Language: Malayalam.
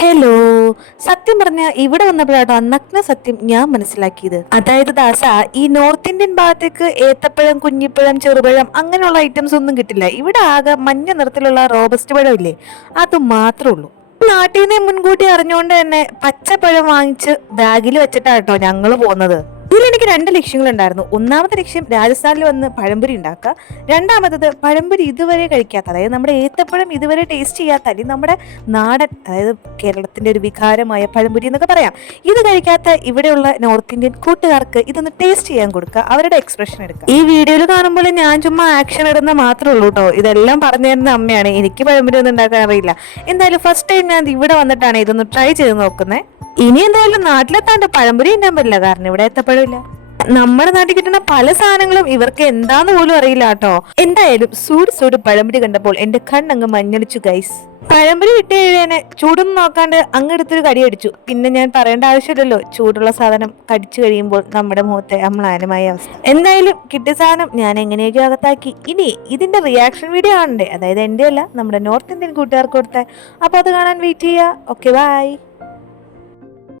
ഹലോ. സത്യം പറഞ്ഞ ഇവിടെ വന്നപ്പോഴാണ് നഗ്ന സത്യം ഞാൻ മനസ്സിലാക്കിയത്. അതായത് ദാസ ഈ നോർത്ത് ഇന്ത്യൻ ഭാഗത്തേക്ക് ഏത്തപ്പഴം കുഞ്ഞിപ്പഴം ചെറുപഴം അങ്ങനെയുള്ള ഐറ്റംസ് ഒന്നും കിട്ടില്ല. ഇവിടെ ആകെ മഞ്ഞ നിറത്തിലുള്ള റോബസ്റ്റ് പഴം ഇല്ലേ? അത് മാത്രമേ ഉള്ളൂ. നാട്ടിൽ നിന്ന് മുൻകൂട്ടി അറിഞ്ഞുകൊണ്ട് തന്നെ പച്ചപ്പഴം വാങ്ങിച്ച് ബാഗിൽ വെച്ചിട്ടാണ് കേട്ടോ ഞങ്ങൾ പോകുന്നത്. എനിക്ക് രണ്ട് ലക്ഷ്യങ്ങളുണ്ടായിരുന്നു. ഒന്നാമത്തെ ലക്ഷ്യം രാജസ്ഥാനിൽ വന്ന് പഴംപൊരി ഉണ്ടാക്കുക. രണ്ടാമത്തത് പഴംപൊരി ഇതുവരെ കഴിക്കാത്ത അതായത് നമ്മുടെ ഏത്തപ്പഴം ഇതുവരെ ടേസ്റ്റ് ചെയ്യാത്ത അല്ലെങ്കിൽ നമ്മുടെ നാടൻ അതായത് കേരളത്തിന്റെ ഒരു വികാരമായ പഴംപൊരി എന്നൊക്കെ പറയാം. ഇത് കഴിക്കാത്ത ഇവിടെയുള്ള നോർത്ത് ഇന്ത്യൻ കൂട്ടുകാർക്ക് ഇതൊന്ന് ടേസ്റ്റ് ചെയ്യാൻ കൊടുക്കുക അവരുടെ എക്സ്പ്രഷൻ എടുക്കുക. ഈ വീഡിയോയിൽ കാണുമ്പോൾ ഞാൻ ചുമ്മാ ആക്ഷൻ ഇടുന്ന മാത്രമേ ഉള്ളൂ കേട്ടോ ഇതെല്ലാം പറഞ്ഞു തരുന്ന അമ്മയാണ്. എനിക്ക് പഴംപൊരി ഒന്നും ഉണ്ടാക്കാൻ അറിയില്ല. എന്തായാലും ഫസ്റ്റ് ടൈം ഞാൻ ഇവിടെ വന്നിട്ടാണ് ഇതൊന്ന് ട്രൈ ചെയ്ത് നോക്കുന്നത്. ഇനി എന്തായാലും നാട്ടിലെത്താണ്ട് പഴംപൊരി ഉണ്ടാൻ പറ്റില്ല. കാരണം ഇവിടെ എത്തപ്പെടില്ല. നമ്മുടെ നാട്ടിൽ കിട്ടുന്ന പല സാധനങ്ങളും ഇവർക്ക് എന്താന്ന് പോലും അറിയില്ല കേട്ടോ. എന്തായാലും സൂട് സൂട് പഴംപൊരി കണ്ടപ്പോൾ എന്റെ കണ്ണങ്ങ് മഞ്ഞളിച്ചു ഗൈസ് പഴംപൊരി വിട്ട് കഴിയാനെ ചൂടൊന്നും നോക്കാണ്ട് അങ്ങെടുത്തൊരു കടി അടിച്ചു. പിന്നെ ഞാൻ പറയേണ്ട ആവശ്യമില്ലല്ലോ. ചൂടുള്ള സാധനം കടിച്ചു കഴിയുമ്പോൾ നമ്മുടെ മുഖത്തെ അമ്ലാനമായ അവസ്ഥ. എന്തായാലും കിട്ടിയ സാധനം ഞാൻ എങ്ങനെയൊക്കെ അകത്താക്കി. ഇനി ഇതിന്റെ റിയാക്ഷൻ വീഡിയോ കാണണ്ടേ? അതായത് എന്റെ അല്ല നമ്മുടെ നോർത്ത് ഇന്ത്യൻ കൂട്ടുകാർക്ക് കൊടുത്ത. അപ്പൊ അത് കാണാൻ വെയിറ്റ് ചെയ്യുക. Okay bye